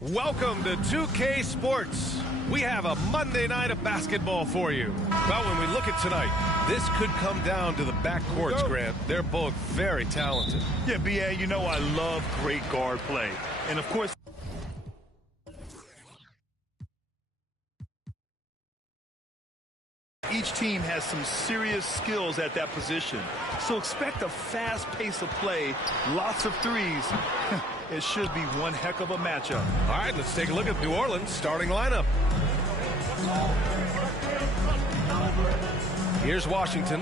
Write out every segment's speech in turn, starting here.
Welcome to 2K Sports. We have a Monday night of basketball for you. Well, when we look at tonight, this could come down to the backcourts, Grant. They're both very talented. Yeah, B.A., you know I love great guard play. And, of course, each team has some serious skills at that position. So expect a fast pace of play, lots of threes. It should be one heck of a matchup. All right, let's take a look at New Orleans' starting lineup. Here's Washington.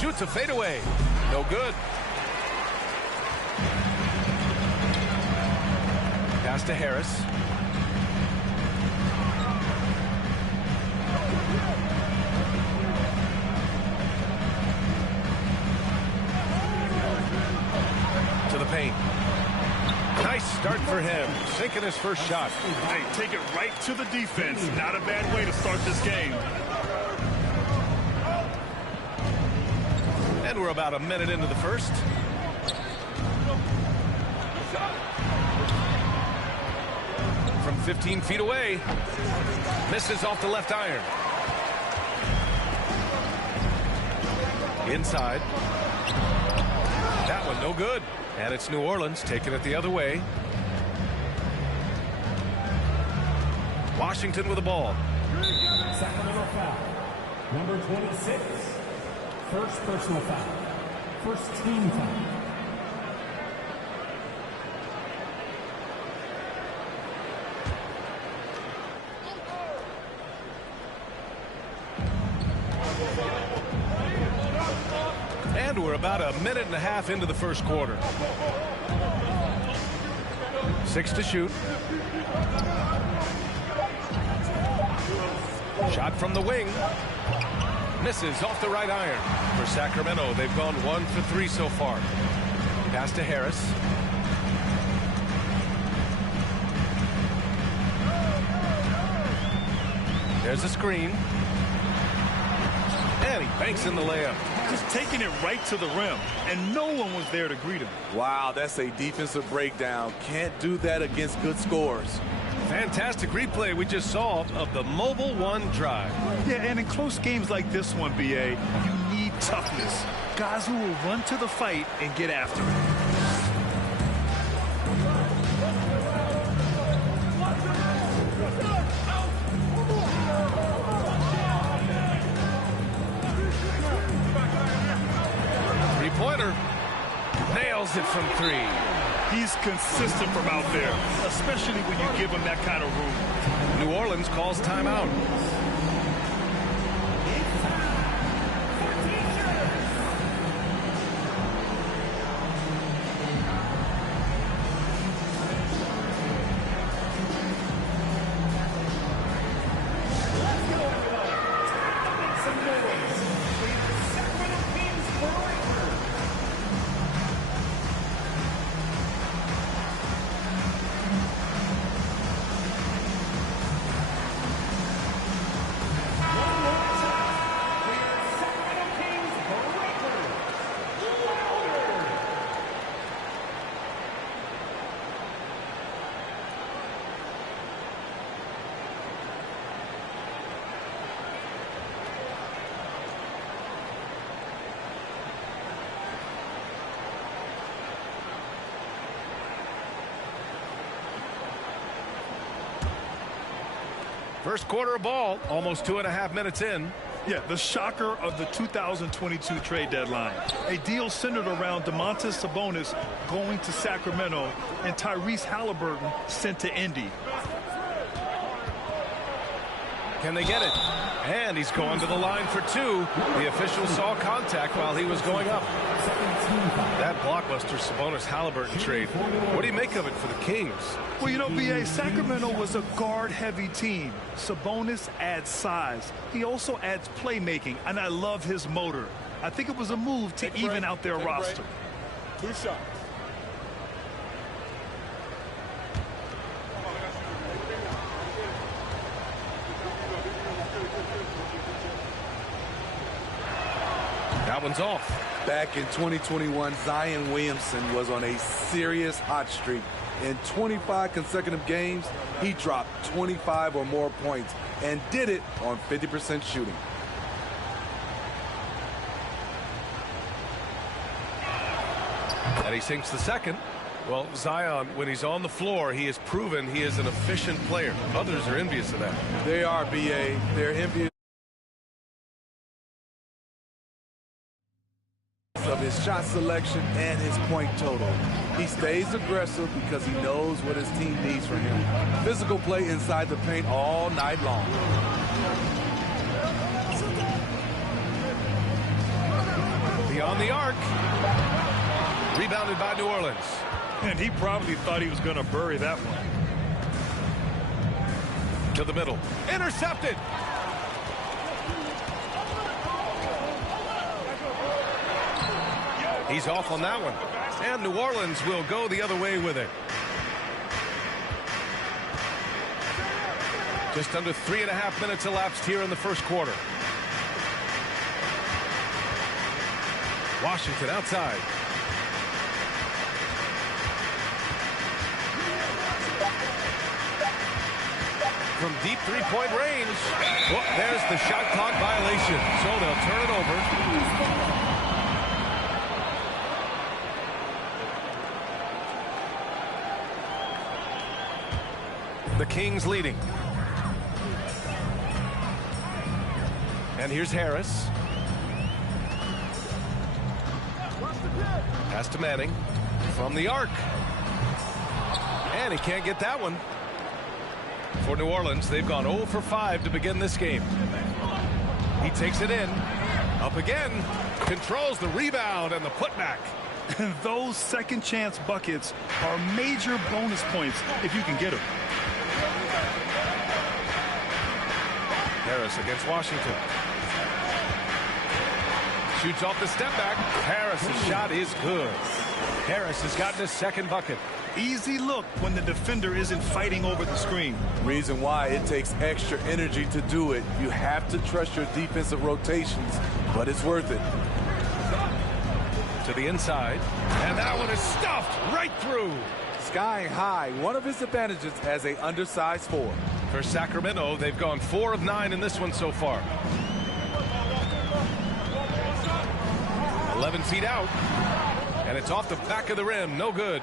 Shoots a fadeaway. No good. Pass to Harris. To the paint. Nice start for him. Sinking his first shot. Hey, take it right to the defense. Not a bad way to start this game. And we're about a minute into the first. From 15 feet away. Misses off the left iron. Inside. That one no good. And it's New Orleans taking it the other way. Washington with the ball. Sacramento foul. Number 26. First personal foul. First team foul. And we're about a minute and a half into the first quarter. 6 to shoot. Shot from the wing. Misses off the right iron. For Sacramento, they've gone 1 for 3 so far. Pass to Harris. There's a screen. And he banks in the layup. Just taking it right to the rim, and no one was there to greet him. Wow, that's a defensive breakdown. Can't do that against good scores. Fantastic replay we just saw of the Mobile One drive. Yeah, and in close games like this one, B.A., you need toughness. Guys who will run to the fight and get after it. Three-pointer. Nails it from 3. He's consistent from out there, especially when you give him that kind of room. New Orleans calls timeout. First quarter of ball, almost 2.5 minutes in. Yeah, the shocker of the 2022 trade deadline. A deal centered around Domantas Sabonis going to Sacramento and Tyrese Halliburton sent to Indy. Can they get it? And he's going to the line for 2. The official saw contact while he was going up. That blockbuster Sabonis-Halliburton trade. What do you make of it for the Kings? Well, you know, B.A., Sacramento was a guard-heavy team. Sabonis adds size. He also adds playmaking, and I love his motor. I think it was a move to even out their roster. 2 shots. That one's off. Back in 2021, Zion Williamson was on a serious hot streak. In 25 consecutive games, he dropped 25 or more points and did it on 50% shooting. And he sinks the second. Well, Zion, when he's on the floor, he has proven he is an efficient player. Others are envious of that. They are, BA. They're envious of his shot selection and his point total. He stays aggressive because he knows what his team needs from him. Physical play inside the paint all night long. Beyond the arc. Rebounded by New Orleans. And he probably thought he was going to bury that one. To the middle. Intercepted. He's off on that one. And New Orleans will go the other way with it. Just under 3.5 minutes elapsed here in the first quarter. Washington outside. From deep three-point range. Oh, there's the shot clock violation. So they'll turn it over. The Kings leading. And here's Harris. Pass to Manning. From the arc. And he can't get that one. For New Orleans, they've gone 0 for 5 to begin this game. He takes it in. Up again. Controls the rebound and the putback. Those second chance buckets are major bonus points if you can get them. Harris against Washington. Shoots off the step back. Harris's shot is good. Harris has gotten his second bucket. Easy look when the defender isn't fighting over the screen. Reason why it takes extra energy to do it. You have to trust your defensive rotations, but it's worth it. To the inside. And that one is stuffed right through. Sky high, one of his advantages as an undersized four. For Sacramento, they've gone 4 of 9 in this one so far. 11 feet out. And it's off the back of the rim. No good.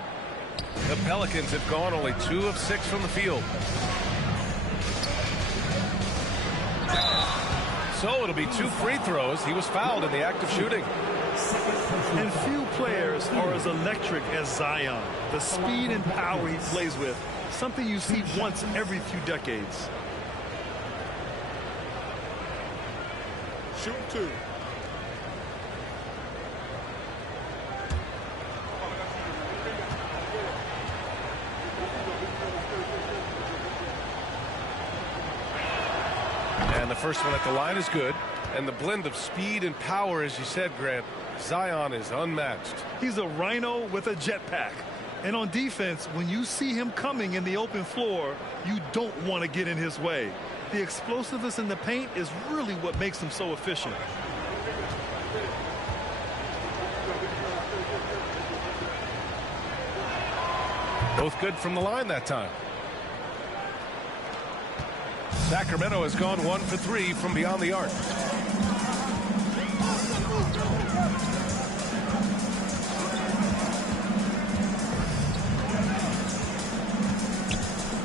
The Pelicans have gone only 2 of 6 from the field. So it'll be 2 free throws. He was fouled in the act of shooting. And few players are as electric as Zion. The speed and power he plays with, something you see once every few decades. Shoot 2. And the first one at the line is good. And the blend of speed and power, as you said, Grant, Zion is unmatched. He's a rhino with a jetpack. And on defense, when you see him coming in the open floor, you don't want to get in his way. The explosiveness in the paint is really what makes him so efficient. Both good from the line that time. Sacramento has gone 1 for 3 from beyond the arc.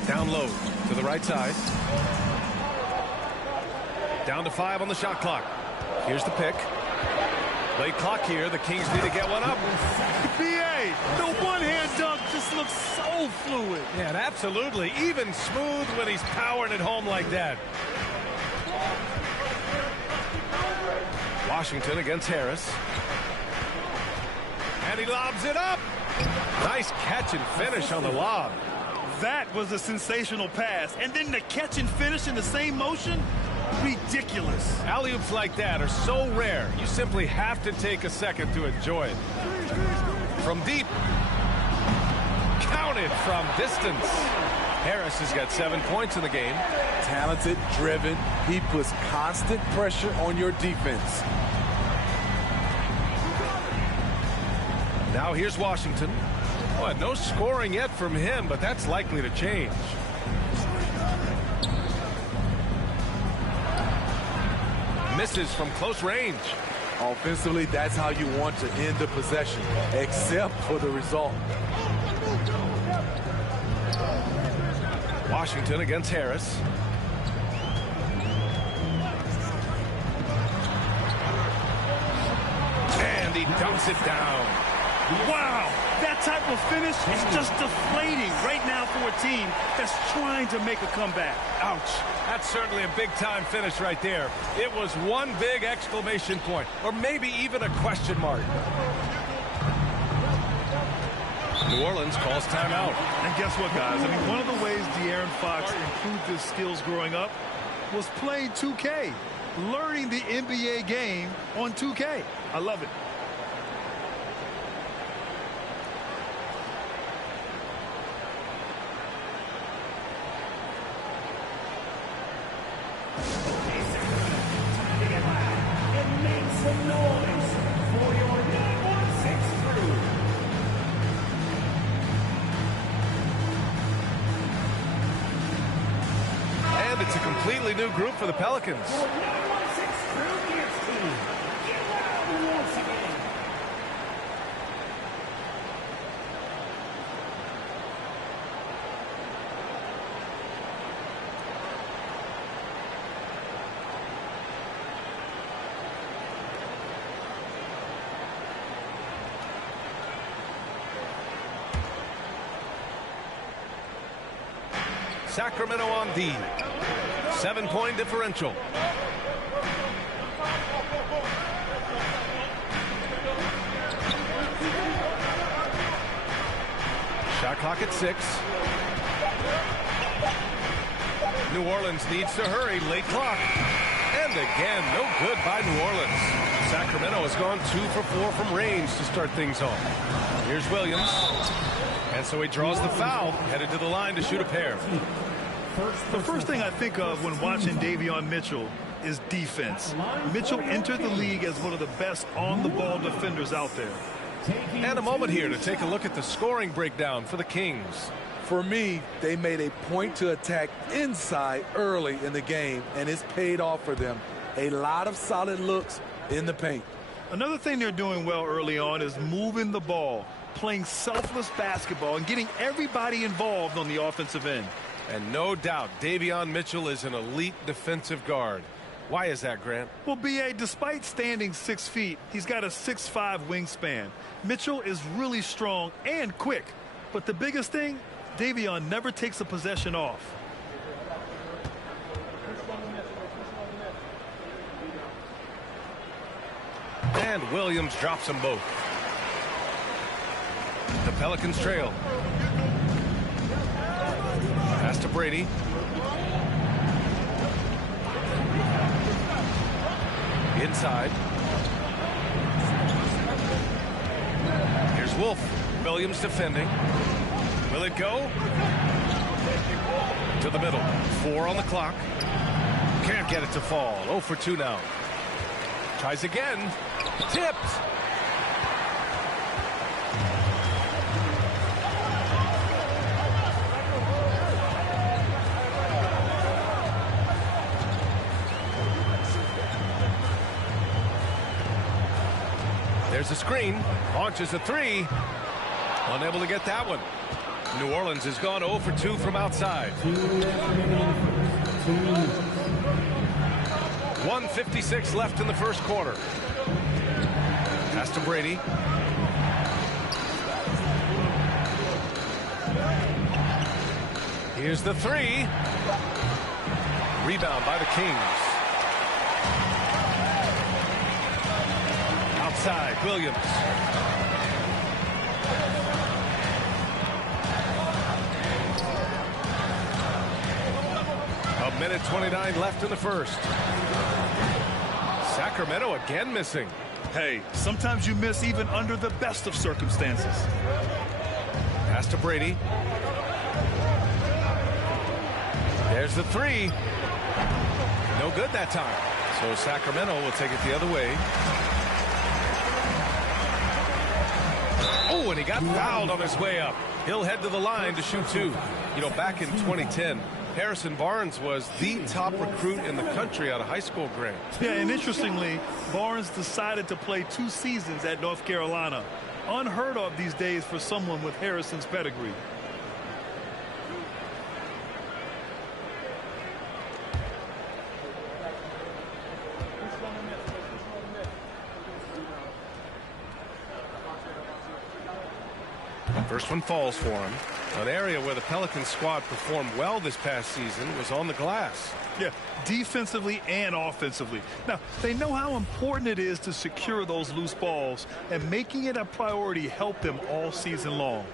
Down low to the right side. Down to 5 on the shot clock. Here's the pick. Late clock here. The Kings need to get one up. BA, the one-hand dunk just looks so fluid. Yeah, and absolutely. Even smooth when he's powering it home like that. Washington against Harris. And he lobs it up. Nice catch and finish on the lob. That was a sensational pass. And then the catch and finish in the same motion? Ridiculous. Alley-oops like that are so rare, you simply have to take a second to enjoy it. From deep. Counted from distance. Harris has got 7 points in the game. Talented, driven. He puts constant pressure on your defense. Now here's Washington. Well, no scoring yet from him, but that's likely to change. Misses from close range. Offensively, that's how you want to end the possession, except for the result. Washington against Harris. And he dumps it down. Wow, that type of finish is just deflating right now for a team that's trying to make a comeback. Ouch. That's certainly a big-time finish right there. It was one big exclamation point, or maybe even a question mark. New Orleans calls timeout. And guess what, guys? I mean, one of the ways De'Aaron Fox improved his skills growing up was playing 2K, learning the NBA game on 2K. I love it. And it's a completely new group for the Pelicans. Sacramento on D. 7-point differential. Shot clock at 6. New Orleans needs to hurry. Late clock. And again, no good by New Orleans. Sacramento has gone 2 for 4 from range to start things off. Here's Williams. And so he draws the foul, headed to the line to shoot a pair. The first thing I think of when watching Davion Mitchell is defense. Mitchell entered the league as one of the best on-the-ball defenders out there. And a moment here to take a look at the scoring breakdown for the Kings. For me, they made a point to attack inside early in the game, and it's paid off for them. A lot of solid looks in the paint. Another thing they're doing well early on is moving the ball, playing selfless basketball, and getting everybody involved on the offensive end. And no doubt, Davion Mitchell is an elite defensive guard. Why is that, Grant? Well, B.A., despite standing 6 feet, he's got a 6'5" wingspan. Mitchell is really strong and quick. But the biggest thing, Davion never takes a possession off. And Williams drops them both. The Pelicans trail. Pass to Brady. Inside. Here's Wolf. Williams defending. Will it go? To the middle. 4 on the clock. Can't get it to fall. 0 for 2 now. Tries again. Tipped. There's a screen. Launches a 3. Unable to get that one. New Orleans has gone 0 for 2 from outside. 1:56 left in the first quarter. Pass to Brady. Here's the 3. Rebound by the Kings. Outside, Williams. A minute 29 left in the first. Sacramento again missing. Hey, sometimes you miss even under the best of circumstances. Pass to Brady. There's the 3. No good that time. So Sacramento will take it the other way. Oh, and he got fouled on his way up. He'll head to the line to shoot 2. You know, back in 2010, Harrison Barnes was the top recruit in the country out of high school, Grant. Yeah, and interestingly, Barnes decided to play 2 seasons at North Carolina. Unheard of these days for someone with Harrison's pedigree. First one falls for him. An area where the Pelicans squad performed well this past season was on the glass. Yeah, defensively and offensively. Now, they know how important it is to secure those loose balls, and making it a priority helped them all season long.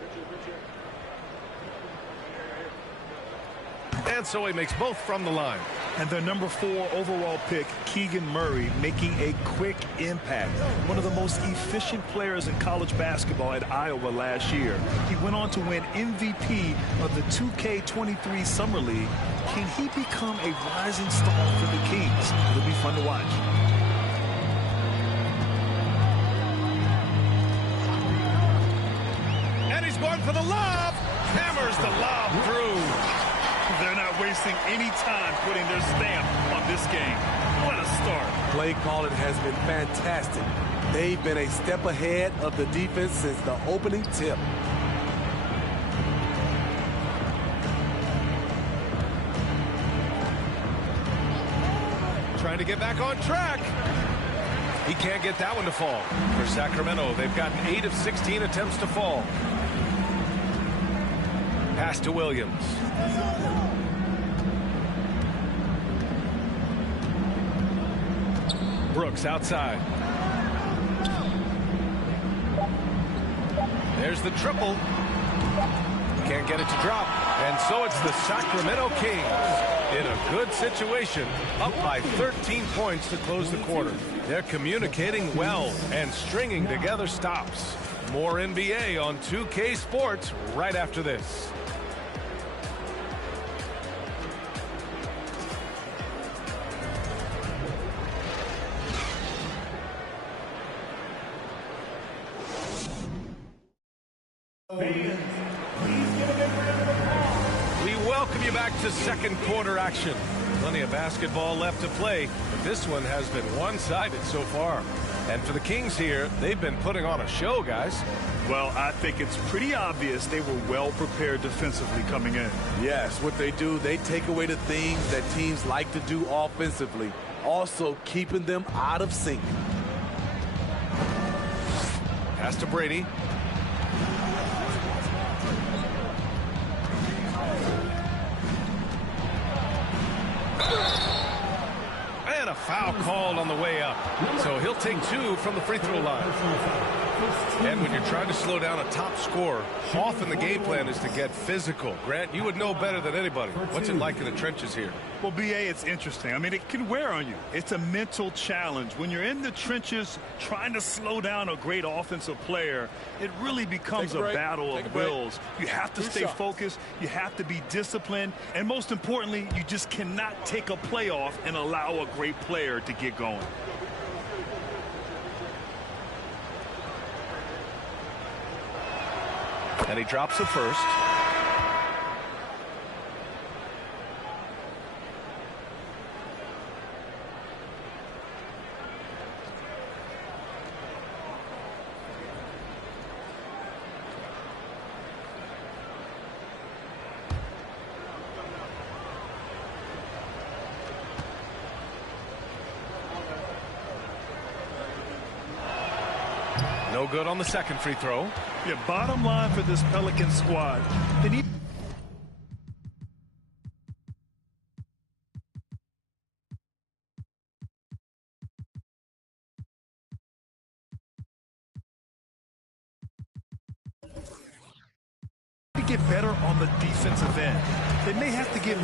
And so he makes both from the line. And their number 4 overall pick, Keegan Murray, making a quick impact. One of the most efficient players in college basketball at Iowa last year. He went on to win MVP of the 2K23 Summer League. Can he become a rising star for the Kings? It'll be fun to watch. And he's going for the lob. Hammers the lob through. They're not wasting any time putting their stamp on this game. What a start. Play calling has been fantastic. They've been a step ahead of the defense since the opening tip. Trying to get back on track. He can't get that one to fall. For Sacramento, they've gotten 8 of 16 attempts to fall. Pass to Williams. Brooks outside. There's the triple. Can't get it to drop. And so it's the Sacramento Kings in a good situation, up by 13 points to close the quarter. They're communicating well and stringing together stops. More NBA on 2K Sports right after this. Welcome you back to second quarter action. Plenty of basketball left to play, but this one has been one-sided so far. And for the Kings here, they've been putting on a show, guys. Well, I think it's pretty obvious they were well prepared defensively coming in. Yes, what they do, they take away the things that teams like to do offensively, also keeping them out of sync. Pass to Brady. And a foul called on the way up. So he'll take 2 from the free throw line. And when you're trying to slow down a top scorer, often the game plan is to get physical. Grant, you would know better than anybody. What's it like in the trenches here? Well, B.A., it's interesting. I mean, it can wear on you. It's a mental challenge. When you're in the trenches trying to slow down a great offensive player, it really becomes a battle of wills. You have to stay focused. You have to be disciplined. And most importantly, you just cannot take a play off and allow a great player to get going. And he drops the first. No good on the second free throw. Yeah, bottom line for this Pelican squad, they need to get better on the defensive end. They may have to get